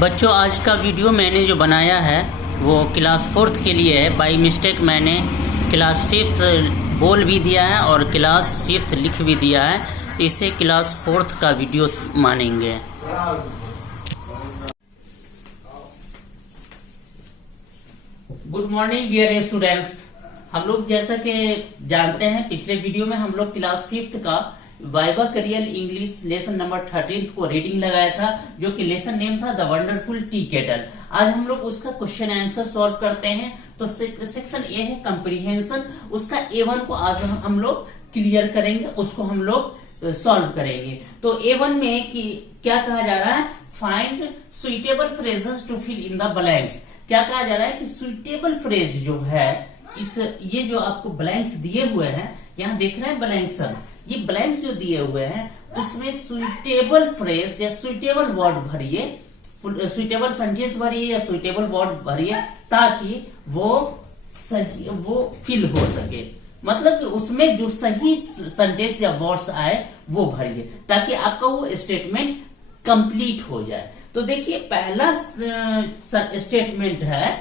बच्चों, आज का वीडियो मैंने जो बनाया है वो क्लास 4th के लिए है। बाई मिस्टेक मैंने क्लास 5th बोल भी दिया है और क्लास 5th लिख भी दिया है, तो इसे क्लास 4th का वीडियो मानेंगे। Good morning dear students. हम लोग जैसा कि जानते हैं, पिछले वीडियो में हम लोग क्लास 5th का viva career English lesson number 13 को रीडिंग लगाया था, जो कि लेसन नेम था द वंडरफुल टी केटल। आज हम लोग उसका क्वेश्चन आंसर सॉल्व करते हैं। तो सेक्शन ए है कंप्रीहेंशन, उसका A1 को आज हम लोग क्लियर करेंगे, उसको हम लोग सॉल्व करेंगे। तो A1 में क्या कहा जा रहा है, find suitable phrases to fill in the blanks. क्या कहा जा रहा है कि सुइटेबल फ्रेज जो है, ये जो आपको ब्लैंक्स दिए हुए हैं, यहाँ देख रहे हैं ब्लैंक्स, ये ब्लैंक्स जो दिए हुए हैं उसमें सुइटेबल फ्रेज या सुइटेबल वर्ड भरिए, सुइटेबल सेंटेंस भरिए या सुइटेबल वर्ड भरिए, ताकि वो फिल हो सके। मतलब कि उसमें जो सही सेंटेंस या वर्ड्स आए वो भरिए, ताकि आपका वो स्टेटमेंट कंप्लीट हो जाए। तो देखिए, पहला स्टेटमेंट है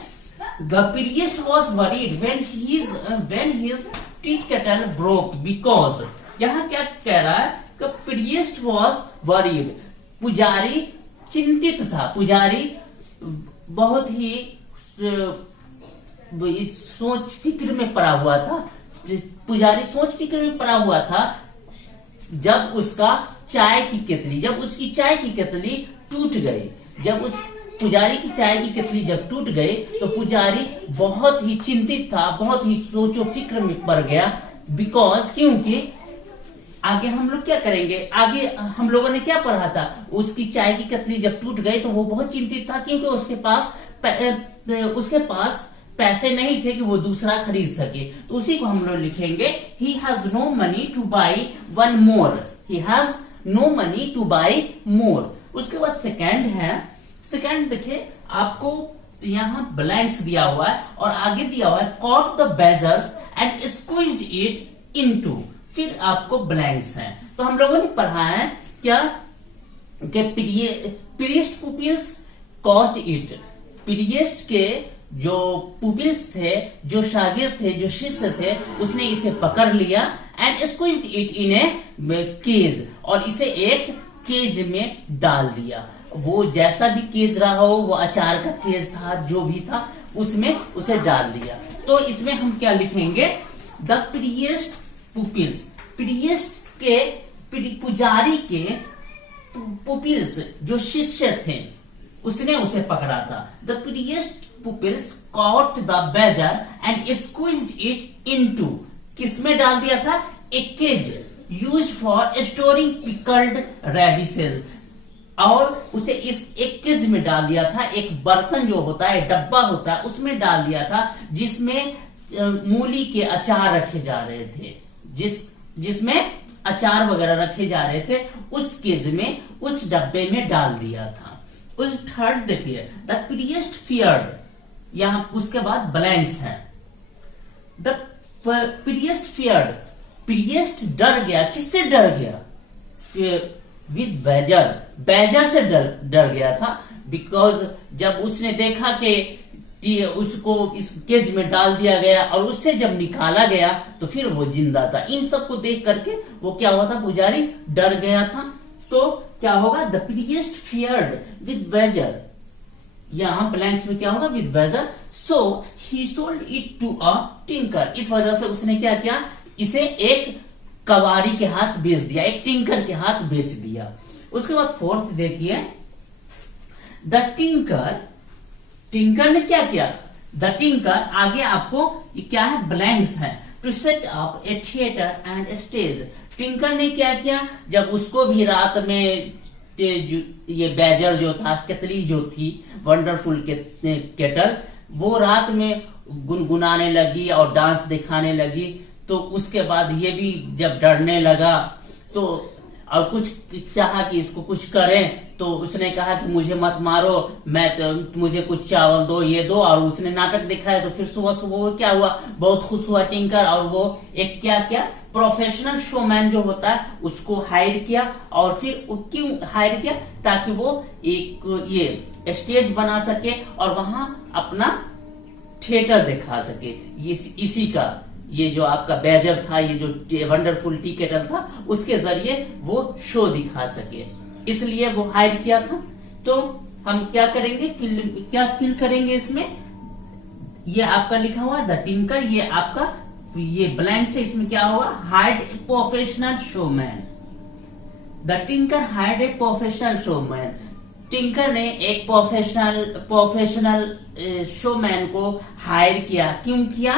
the priest was worried when his tea kettle broke because। यहाँ क्या कह रहा है कि priest was worried, पुजारी चिंतित था, पुजारी बहुत ही सोच फिक्र में पड़ा हुआ था, पुजारी सोच फिक्र में पड़ा हुआ था जब उसका जब उसकी चाय की केतली टूट गई। जब उस पुजारी की चाय की केतली जब टूट गई तो पुजारी बहुत ही चिंतित था, बहुत ही सोचो फिक्र में पड़ गया। बिकॉज, क्योंकि आगे हम लोग क्या करेंगे, आगे हम लोगों ने क्या पढ़ा था, उसकी चाय की केतली जब टूट गई तो वो बहुत चिंतित था, क्योंकि उसके पास पैसे नहीं थे कि वो दूसरा खरीद सके। तो उसी को हम लोग लिखेंगे he has no money to buy one more। he has no money to buy more। उसके बाद सेकंड देखिए, आपको यहाँ ब्लैंक्स दिया हुआ है और आगे दिया हुआ है caught the badgers and squeezed it into, फिर आपको ब्लैंक्स हैं। तो हम लोगों ने पढ़ा है क्या कि priest pupils caused it। priest के जो पुपिल्स थे, जो शागिर्द थे, जो शिष्य थे, उसने इसे पकड़ लिया and squeezed it in a cage, और इसे एक केज में डाल दिया। वो जैसा भी केज रहा हो, वो अचार का केज था, जो भी था, उसमें उसे डाल दिया। तो इसमें हम क्या लिखेंगे, द प्रिएस्ट पुपिल्स, प्रिएस्ट के पुजारी के पुपिल्स जो शिष्य थे, उसने उसे पकड़ा था। The priest pupils caught the badger and squeezed it into, किसमें डाल दिया था, एक cage used for storing pickled radishes, और उसे इस एक केज में डाल दिया था। एक बर्तन जो होता है, डब्बा होता है, उसमें डाल दिया था, जिसमें मूली के अचार रखे जा रहे थे, जिसमें अचार वगैरह रखे जा रहे थे, उस केज में, उस डब्बे में डाल दिया था। उस थर्ड देखिए, द प्रिएस्ट फियर्ड, यहां उसके बाद ब्लैंक्स है। द प्रिएस्ट फियर्ड, प्रिएस्ट डर गया, किससे डर गया, विद बैजर, बैजर से डर गया था। बिकॉज जब उसने देखा कि उसको इस केज में डाल दिया गया और उससे जब निकाला गया तो फिर वो जिंदा था। इन सबको देख करके वो क्या हुआ था, पुजारी डर गया था। तो क्या होगा, the priest feared with badger, यहां ब्लैंक्स में क्या होगा, with badger. So he sold it to a tinker, इस वजह से उसने क्या किया, इसे एक कवारी के हाथ बेच दिया, एक टिंकर के हाथ बेच दिया। उसके बाद फोर्थ देखिए, द टिंकर ने क्या किया, द टिंकर, आगे आपको क्या है, ब्लैंक्स है, to set up a theatre and stage. Tinker ने क्या किया, जब उसको भी रात में ये बैजर जो था, केतली जो थी, वंडरफुल केटल, वो रात में गुनगुनाने लगी और डांस दिखाने लगी। तो उसके बाद ये भी जब डरने लगा, तो और कुछ चाहा कि इसको कुछ करें, तो उसने कहा कि मुझे मत मारो, मुझे कुछ चावल दो, ये दो, और उसने नाटक दिखाया। तो फिर सुबह सुबह वो क्या हुआ, बहुत खुश हुआ टिंकर, और वो एक क्या प्रोफेशनल शोमैन जो होता है उसको हायर किया। और फिर क्यों हायर किया, ताकि वो एक ये स्टेज बना सके और वहां अपना थिएटर दिखा सके। इसी का ये जो आपका बेजर था, ये जो वंडरफुल टी केटल था, उसके जरिए वो शो दिखा सके, इसलिए वो हायर किया था। तो हम क्या करेंगे, क्या फिल करेंगे इसमें, ये आपका लिखा हुआ द टिंकर, ये आपका ये ब्लैंक से इसमें क्या होगा, hired a professional showman. The tinker hired a professional showman. Tinker ने एक प्रोफेशनल शोमैन को हायर किया। क्यों किया,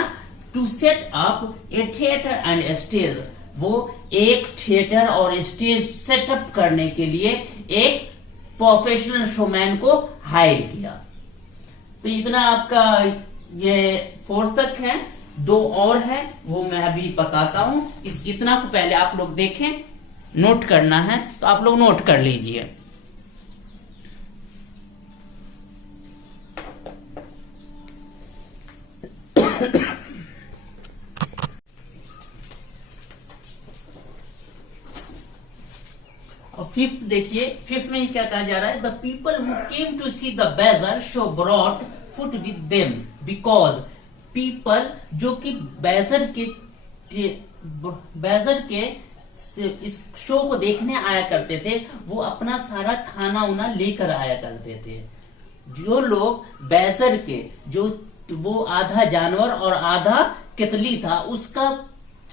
to set up a theatre and stage. वो एक थिएटर और स्टेज सेटअप करने के लिए एक प्रोफेशनल शोमैन को हायर किया। तो इतना आपका ये 4 तक है। 2 और है, वो मैं अभी बताता हूं। इतना को पहले आप लोग देखें, नोट करना है तो आप लोग नोट कर लीजिए। फिफ्थ देखिए, फिफ्थ में क्या कहा जा रहा है, the people who came to see the badger show brought food with them, because people जो कि बेजर के इस शो को देखने आया करते थे, वो अपना सारा खाना उना लेकर आया करते थे। जो लोग बेजर के, जो वो आधा जानवर और आधा तितली था, उसका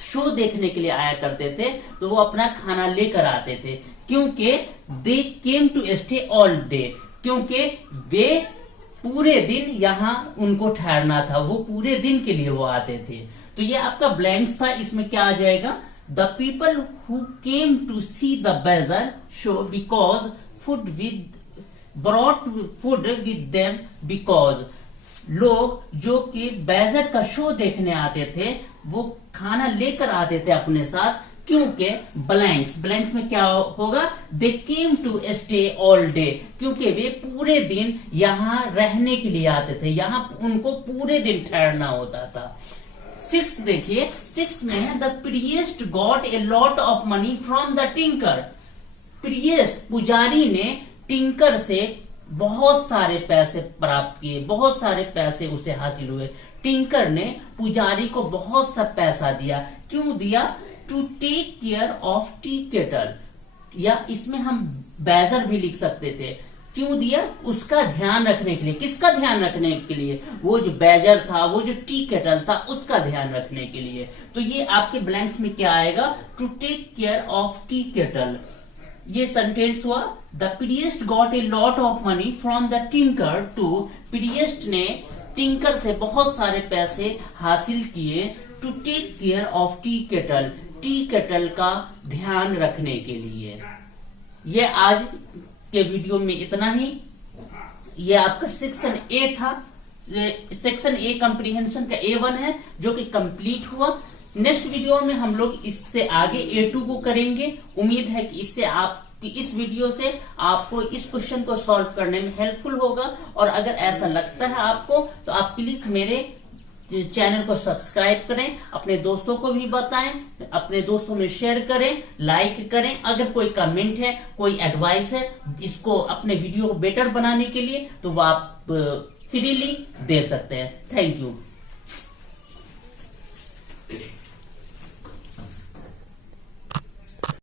शो देखने के लिए आया करते थे, तो वो अपना खाना लेकर आते थे। क्योंकि they came to stay all day, क्योंकि वे पूरे दिन यहाँ उनको ठहरना था, वो पूरे दिन के लिए वो आते थे। तो ये आपका ब्लैंक्स था, इसमें क्या आ जाएगा, the people who came to see the badger show because food with brought food with them, because लोग जो कि बेजर का शो देखने आते थे वो खाना लेकर आते थे अपने साथ। क्योंकि ब्लैंक्स में क्या होगा, they came to stay all day, क्योंकि वे पूरे दिन यहाँ रहने के लिए आते थे, यहाँ उनको पूरे दिन ठहरना होता था। 6th देखिए, 6th में है the priest got a lot of money from the tinker. Priest पुजारी ने टिंकर से बहुत सारे पैसे प्राप्त किए, बहुत सारे पैसे उसे हासिल हुए। टिंकर ने पुजारी को बहुत सा पैसा दिया। क्यों दिया, to take care of T kettle, या इसमें हम बेजर भी लिख सकते थे। क्यों दिया, उसका ध्यान रखने के लिए। किसका ध्यान रखने के लिए, वो जो बेजर था, वो जो टी केटल था, उसका ध्यान रखने के लिए। तो ये आपके ब्लैंक्स में क्या आएगा, to take care of T kettle. ये सेंटेंस हुआ, the priest got a lot of money from the tinker to, priest ने टिंकर से बहुत सारे पैसे हासिल किए, to take care of T kettle, tea kettle का ध्यान रखने के लिए। ये आज के वीडियो में इतना ही। ये आपका सेक्शन ए था, सेक्शन ए कॉम्प्रिहेंशन का A1 है, जो कि कंप्लीट हुआ। नेक्स्ट वीडियो में हम लोग इससे आगे A2 को करेंगे। उम्मीद है कि इससे इस वीडियो से आपको इस क्वेश्चन को सॉल्व करने में हेल्पफुल होगा। और अगर ऐसा लगता है आपको, तो आप प्लीज मेरे चैनल को सब्सक्राइब करें, अपने दोस्तों को भी बताएं, अपने दोस्तों में शेयर करें, लाइक करें। अगर कोई कमेंट है, कोई एडवाइस है इसको अपने वीडियो को बेटर बनाने के लिए, तो वो आप फ्रीली दे सकते हैं। Thank you.